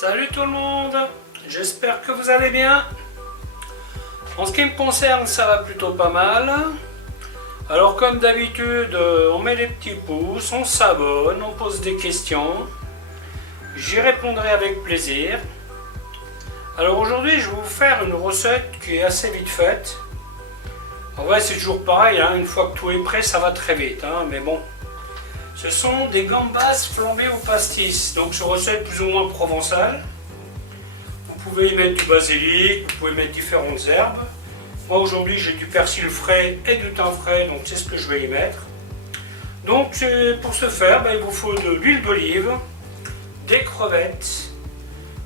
Salut tout le monde, j'espère que vous allez bien. En ce qui me concerne, ça va plutôt pas mal. Alors comme d'habitude, on met les petits pouces, on s'abonne, on pose des questions. J'y répondrai avec plaisir. Alors aujourd'hui, je vais vous faire une recette qui est assez vite faite. En vrai, c'est toujours pareil, hein, une fois que tout est prêt, ça va très vite, hein, mais bon. Ce sont des gambas flambées au pastis, donc c'est une recette plus ou moins provençale. Vous pouvez y mettre du basilic, vous pouvez mettre différentes herbes. Moi aujourd'hui j'ai du persil frais et du thym frais, donc c'est ce que je vais y mettre. Donc pour ce faire, il vous faut de l'huile d'olive, des crevettes,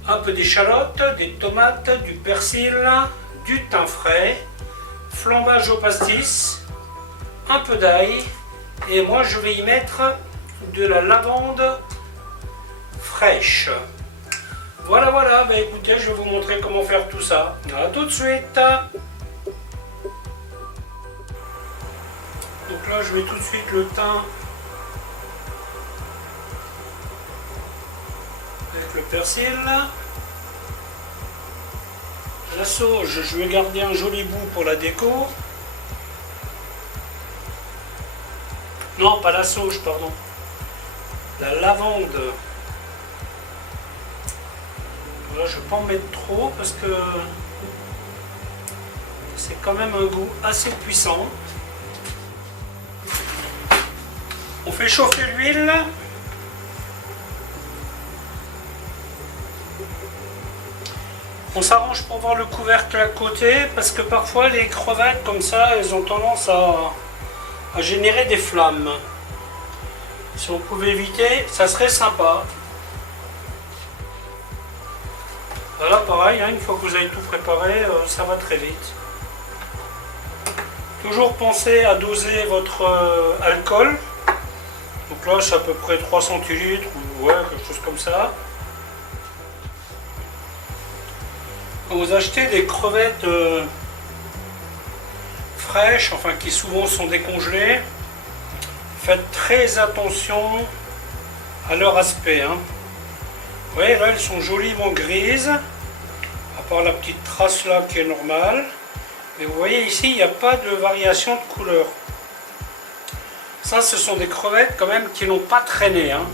un peu d'échalotes, des tomates, du persil, du thym frais, flambage au pastis, un peu d'ail. Et moi je vais y mettre de la lavande fraîche. Voilà, écoutez, je vais vous montrer comment faire tout ça. A tout de suite. Donc là je mets tout de suite le thym avec le persil. La sauge, je vais garder un joli bout pour la déco. Non, pas la sauge, pardon. La lavande. Voilà, je ne vais pas en mettre trop parce que c'est quand même un goût assez puissant. On fait chauffer l'huile. On s'arrange pour voir le couvercle à côté parce que parfois les crevettes comme ça, elles ont tendance à générer des flammes. Si on pouvait éviter, ça serait sympa. Voilà, pareil, hein, une fois que vous avez tout préparé, ça va très vite. Toujours pensez à doser votre alcool. Donc là, c'est à peu près 3 centilitres, ou ouais, quelque chose comme ça. Quand vous achetez des crevettes fraîches, enfin qui souvent sont décongelées, faites très attention à leur aspect. Hein. Vous voyez là, elles sont joliment grises, à part la petite trace là qui est normale. Mais vous voyez ici, il n'y a pas de variation de couleur. Ça, ce sont des crevettes quand même qui n'ont pas traîné. Hein.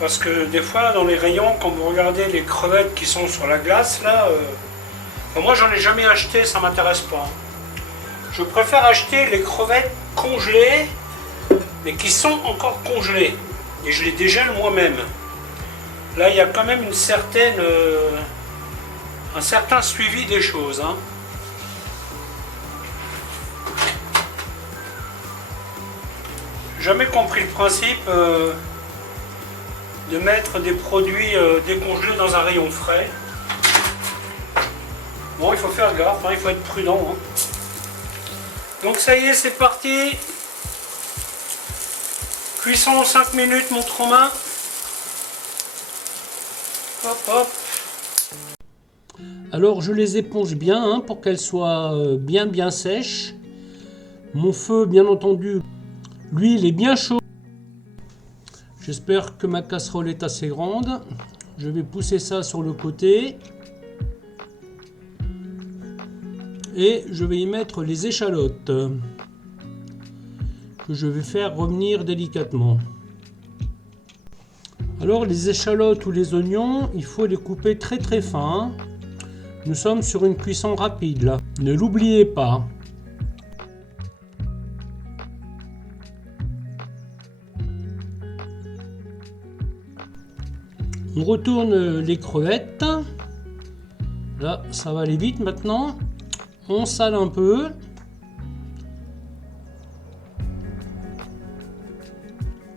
Parce que des fois, dans les rayons, quand vous regardez les crevettes qui sont sur la glace, là, moi j'en ai jamais acheté, ça m'intéresse pas. Je préfère acheter les crevettes congelées, mais qui sont encore congelées. Et je les dégèle moi-même. Là, il y a quand même une certaine, un certain suivi des choses. Hein. J'ai jamais compris le principe de mettre des produits décongelés dans un rayon frais. Bon, il faut faire gaffe, hein, il faut être prudent. Hein. Donc ça y est, c'est parti. Cuisson 5 minutes, montre en main. Hop, hop. Alors je les éponge bien hein, pour qu'elles soient bien sèches. Mon feu, bien entendu, l'huile est bien chaude. J'espère que ma casserole est assez grande. Je vais pousser ça sur le côté. Et je vais y mettre les échalotes que je vais faire revenir délicatement. Alors les échalotes ou les oignons, il faut les couper très fin. Nous sommes sur une cuisson rapide là. Ne l'oubliez pas. On retourne les crevettes. Là, ça va aller vite maintenant. On sale un peu.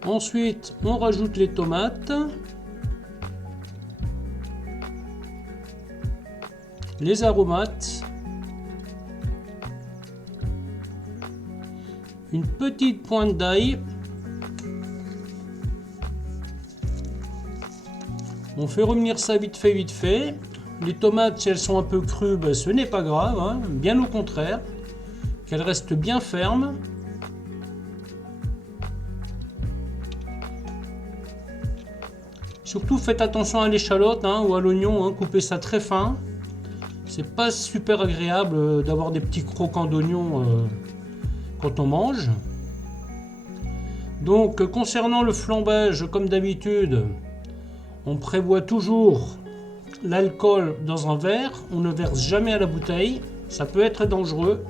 Ensuite, on rajoute les tomates. Les aromates. Une petite pointe d'ail. On fait revenir ça vite fait. Les tomates, si elles sont un peu crues, ce n'est pas grave, hein, bien au contraire. Qu'elles restent bien fermes. Surtout faites attention à l'échalote hein, ou à l'oignon, hein, coupez ça très fin. C'est pas super agréable d'avoir des petits croquants d'oignon quand on mange. Donc concernant le flambage, comme d'habitude, on prévoit toujours l'alcool dans un verre. On ne verse jamais à la bouteille, ça peut être dangereux.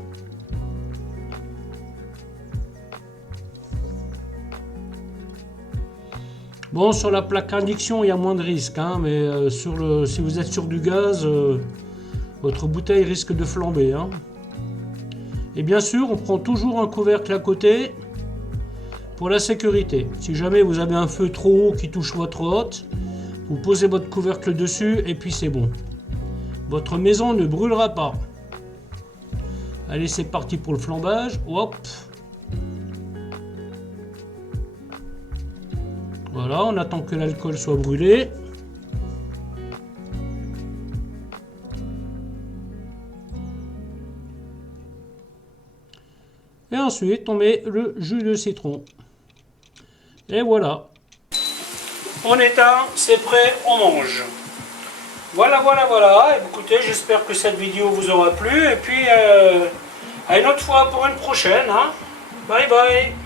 Bon, sur la plaque induction, il y a moins de risques, hein, mais si vous êtes sur du gaz, votre bouteille risque de flamber. Hein. Et bien sûr, on prend toujours un couvercle à côté pour la sécurité. Si jamais vous avez un feu trop haut qui touche votre hôte, vous posez votre couvercle dessus et puis c'est bon. Votre maison ne brûlera pas. Allez, c'est parti pour le flambage. Hop. Voilà, on attend que l'alcool soit brûlé. Et ensuite, on met le jus de citron. Et voilà. On éteint, c'est prêt, on mange. Voilà, voilà, voilà. Écoutez, j'espère que cette vidéo vous aura plu. Et puis, à une autre fois pour une prochaine. Hein. Bye bye.